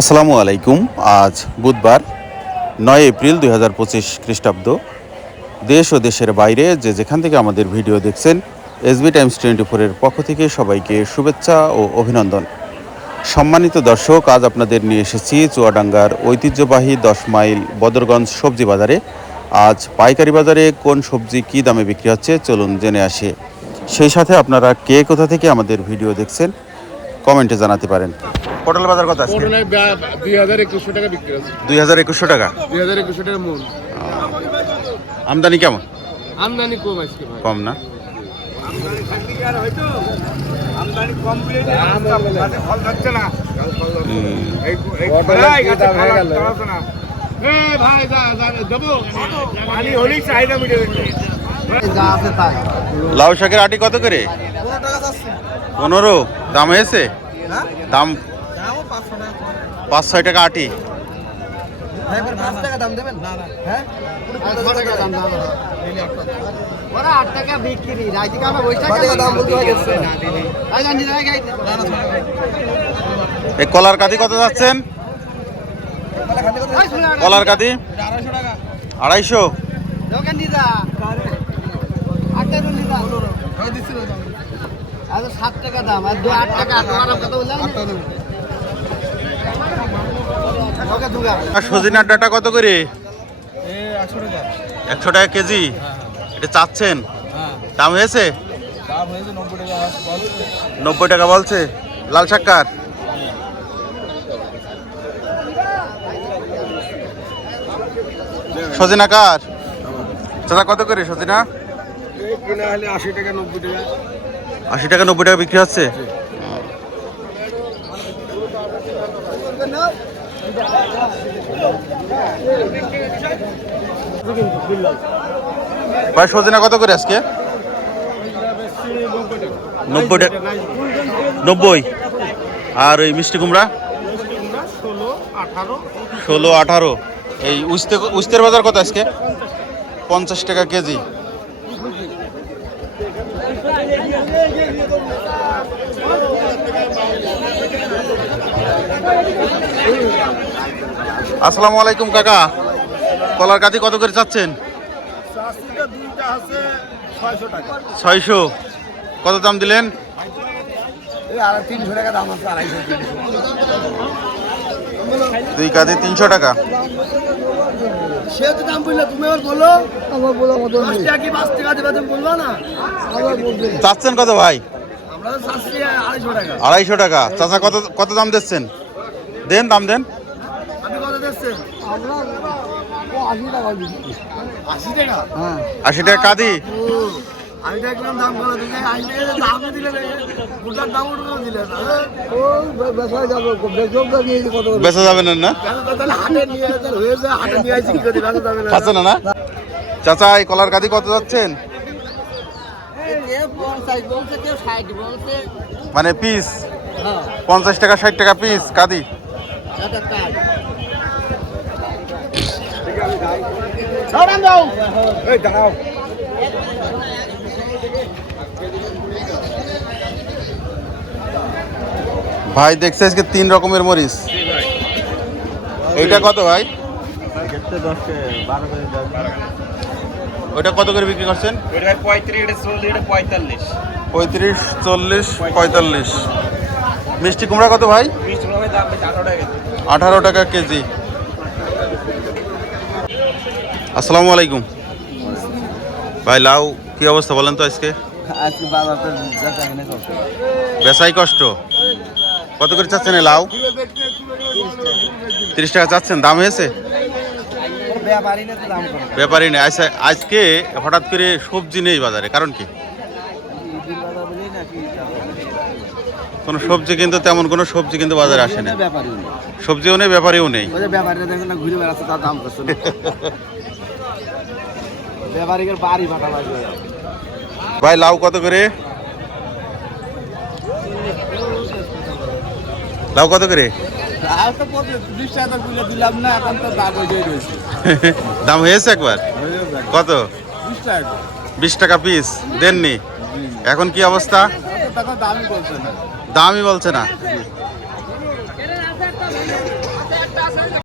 আসসালামু আলাইকুম। আজ বুধবার নয় এপ্রিল দুই হাজার পঁচিশ খ্রিস্টাব্দ। দেশ ও দেশের বাইরে যে যেখান থেকে আমাদের ভিডিও দেখছেন এসবি টাইমস টোয়েন্টি ফোরের পক্ষ থেকে সবাইকে শুভেচ্ছা ও অভিনন্দন। সম্মানিত দর্শক, আজ আপনাদের নিয়ে এসেছি চুয়াডাঙ্গার ঐতিহ্যবাহী দশ মাইল বদরগঞ্জ সবজি বাজারে। আজ পাইকারি বাজারে কোন সবজি কী দামে বিক্রি হচ্ছে, চলুন জেনে আসি। সেই সাথে আপনারা কে কোথা থেকে আমাদের ভিডিও দেখছেন, কমেন্টে জানাতে পারেন। পটল বাজার কত দুই হাজার একুশশো টাকা বিক্রি আছে দুই হাজার একুশশো টাকা? দুই হাজার একুশশো টাকা মূল। আমদানি কেমন? আমদানি কম আজকে ভাই। কম না? এ ভাই যা যা দেবো লাউ শাকের আটি কত করে? পনেরো। দাম হয়েছে? দাম কামে গেছে না কলার কাতি আড়াইশো দোকান দি যা আট টাকা দি যা আর সাত টাকা দাম। আর দু আট টাকা আর সজিনার ডাটা কত করে? একশো টাকা কেজি? এটা চাচ্ছেন? দাম হয়েছে? নব্বই টাকা বলছে। লাল শাক্কার সজিনা কার? চাচা কত করে সজিনা? আশি টাকা নব্বই টাকা। আশি টাকা নব্বই টাকা বিক্রি হচ্ছে? ভাই, সজিনা কত করে আজকে? নব্বই নব্বই। আর ওই মিষ্টি কুমড়া? ষোলো, আঠারো। এই উস্তে, উস্তের বাজার কত আজকে? পঞ্চাশ টাকা কেজি। আসসালামু আলাইকুম কাকা। কলার কাতি কত করে চাচ্ছেন? ছয়শো কত দাম দিলেন? এই আর তিনশো টাকা দাম আছে আড়াইশো দুই কাতি তিনশো টাকা। চাচ্ছেন কত ভাই? আড়াইশো টাকা। চাচা কত কত দাম দিচ্ছেন? দেন দাম দেন আপনি কত দিচ্ছেন আমরা আশি টাকা টাকা? হ্যাঁ। কাদি? আমি দেখলাম দাম ভালো দিলে আইলে দাম দিলে গুটার দাম দিলে ও বেসায় যাব বেচা না না? হাটে নিয়ে তাহলে হাটে নিয়ে আসি কি করে? বেসা যাবে না। খাচ্ছে না না? চাচা এই কলার কাদি কত যাচ্ছেন? মানে পিস হ্যাঁ। পঞ্চাশ টাকা ষাট টাকা পিস কাদি। এটা কাজ এই দাঁড়াও ভাই দেখছে আজকে তিন রকমের মরিচ। এইটা কত ভাই? ওইটা কত করে বিক্রি করছেন? পঁয়ত্রিশ চল্লিশ এটা পঁয়তাল্লিশ। পঁয়ত্রিশ চল্লিশ পঁয়তাল্লিশ। মিষ্টি কুমড়া কত ভাই? আঠারো টাকা কেজি। আঠারো টাকা কেজি আসসালামু আলাইকুম। ভাই লাউ কি অবস্থা বলেন তো আজকে? বেসাই কষ্ট। কত করে চাচ্ছেন এই লাউ? তিরিশ টাকা চাচ্ছেন দাম হয়েছে? ব্যাপারই না নেই আজকে আজকে হঠাৎ করে সবজি নেই বাজারে কারণ কি? কোনো সবজি কিন্তু তেমন কোনো সবজি কিন্তু বাজারে আসে না। সবজিও নেই ব্যাপারেও নেই। ব্যাপারীরা দেখেন না ঘুরে বেড়াচ্ছে তার দাম করছে না। বাড়ি ফাটা লাগবে ভাই লাউ কত করে? লাউ কত করে? দাম হয়েছে একবার? কত? বিশ টাকা পিস দেননি? এখন কি অবস্থা? দামই বলছে না।